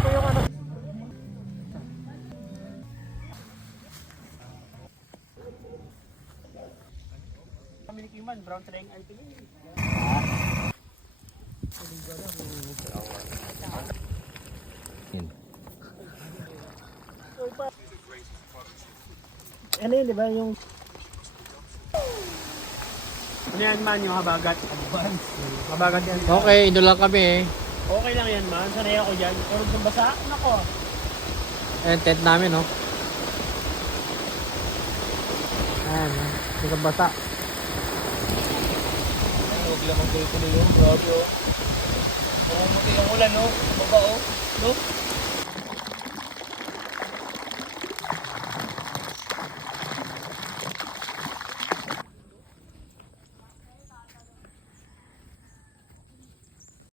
po yung ano. Kami ni Kiman, brown triangle pili. Ano yun, di ba yung... Ano yan man, yung habagat? Advance. Habagat yan. Okay, ino lang kami eh. Okay lang yan man, sanay ako dyan. Pero sa basa, nako. Ayan, tent namin, no? Ayan, hindi ka basa. Huwag lamang tuloy-tuloy yun, grabe oh. Pumuti yung ulan, no? Baba, oh. No?